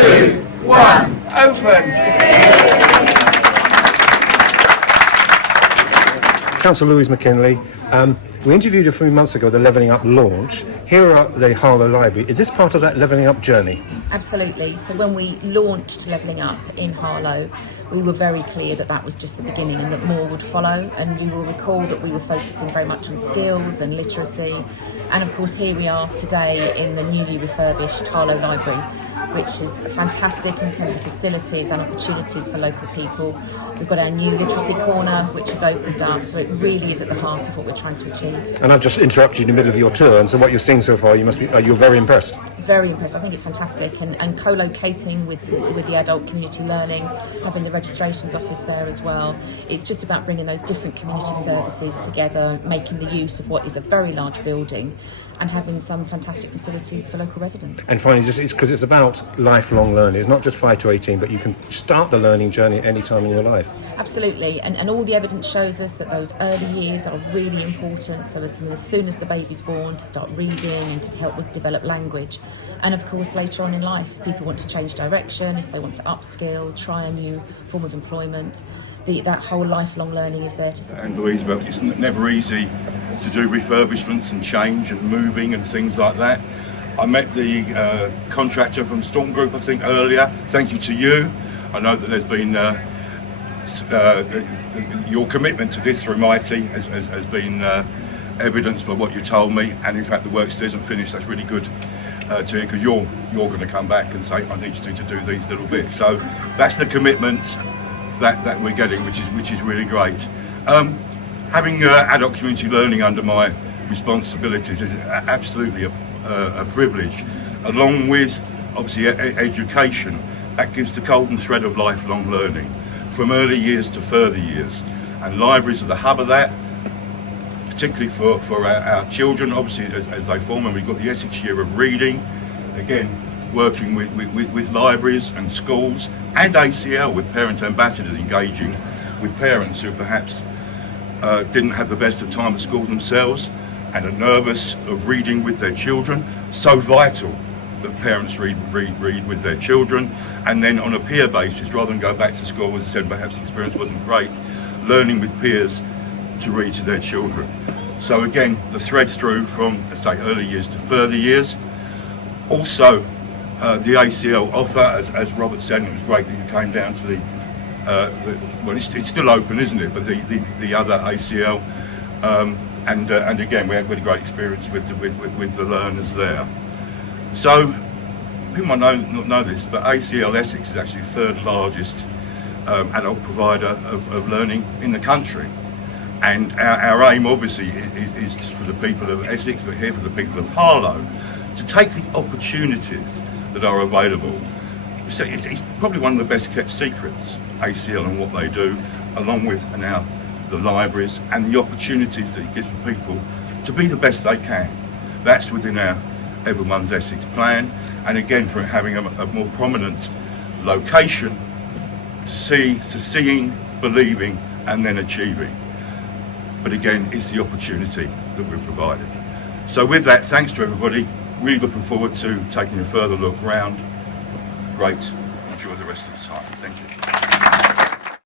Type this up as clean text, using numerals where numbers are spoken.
2, 1, open! Councillor Louise Mackinlay, we interviewed you a few months ago, the Levelling Up launch. Here at the Harlow Library. Is this part of that Levelling Up journey? Absolutely. So when we launched Levelling Up in Harlow, we were very clear that that was just the beginning and that more would follow. And you will recall that we were focusing very much on skills and literacy. And of course, here we are today in the newly refurbished Harlow Library, which is fantastic in terms of facilities and opportunities for local people. We've got our new literacy corner, which has opened up, so it really is at the heart of what we're trying to achieve. And I've just interrupted you in the middle of your tour, and so what you're seeing so far, you're very impressed. Very impressed. I think it's fantastic, and co-locating with the adult community learning, having the registrations office there as well. It's just about bringing those different community services together, making the use of what is a very large building, and having some fantastic facilities for local residents. And finally, just because it's about lifelong learning. It's not just 5 to 18, but you can start the learning journey at any time in your life. Absolutely, and all the evidence shows us that those early years are really important. So as soon as the baby's born, to start reading and to help with develop language. And of course, later on in life, if people want to change direction, if they want to upskill, try a new form of employment, that whole lifelong learning is there to support. And Louise, well, it's never easy to do refurbishments and change and moving and things like that. I met the contractor from Storm Group, I think, earlier. Thank you to you. I know that there's been your commitment to this through Mighty has been evidenced by what you told me, and in fact the work still isn't finished. That's really good to hear, because you're going to come back and say, I need you to do these little bits. So that's the commitment that we're getting, which is really great. Having adult community learning under my responsibilities is absolutely a privilege, along with obviously education. That gives the golden thread of lifelong learning from early years to further years, and libraries are the hub of that, particularly for our children, obviously as they form. And we've got the Essex Year of Reading, again working with libraries and schools, and ACL with parent ambassadors, engaging with parents who perhaps didn't have the best of time at school themselves and are nervous of reading with their children. So vital that parents read with their children, and then on a peer basis, rather than go back to school, as I said, perhaps the experience wasn't great, learning with peers to read to their children. So again, the thread through from, let's say, early years to further years. Also, the ACL offer, as Robert said, and it was great that you came down to well, it's still open, isn't it? But the other ACL, and again, we had a great experience with the learners there. So, people might not know this, but ACL Essex is actually the third largest adult provider of learning in the country. And our aim, obviously, is for the people of Essex, but here for the people of Harlow, to take the opportunities that are available. So it's probably one of the best kept secrets, ACL and what they do, along with now the libraries and the opportunities that it gives for people to be the best they can. That's within our Everyone's Essex plan, and again for having a more prominent location to seeing, believing, and then achieving. But again, it's the opportunity that we're provided. So with that, thanks to everybody. Really looking forward to taking a further look round. Great. Enjoy the rest of the time. Thank you.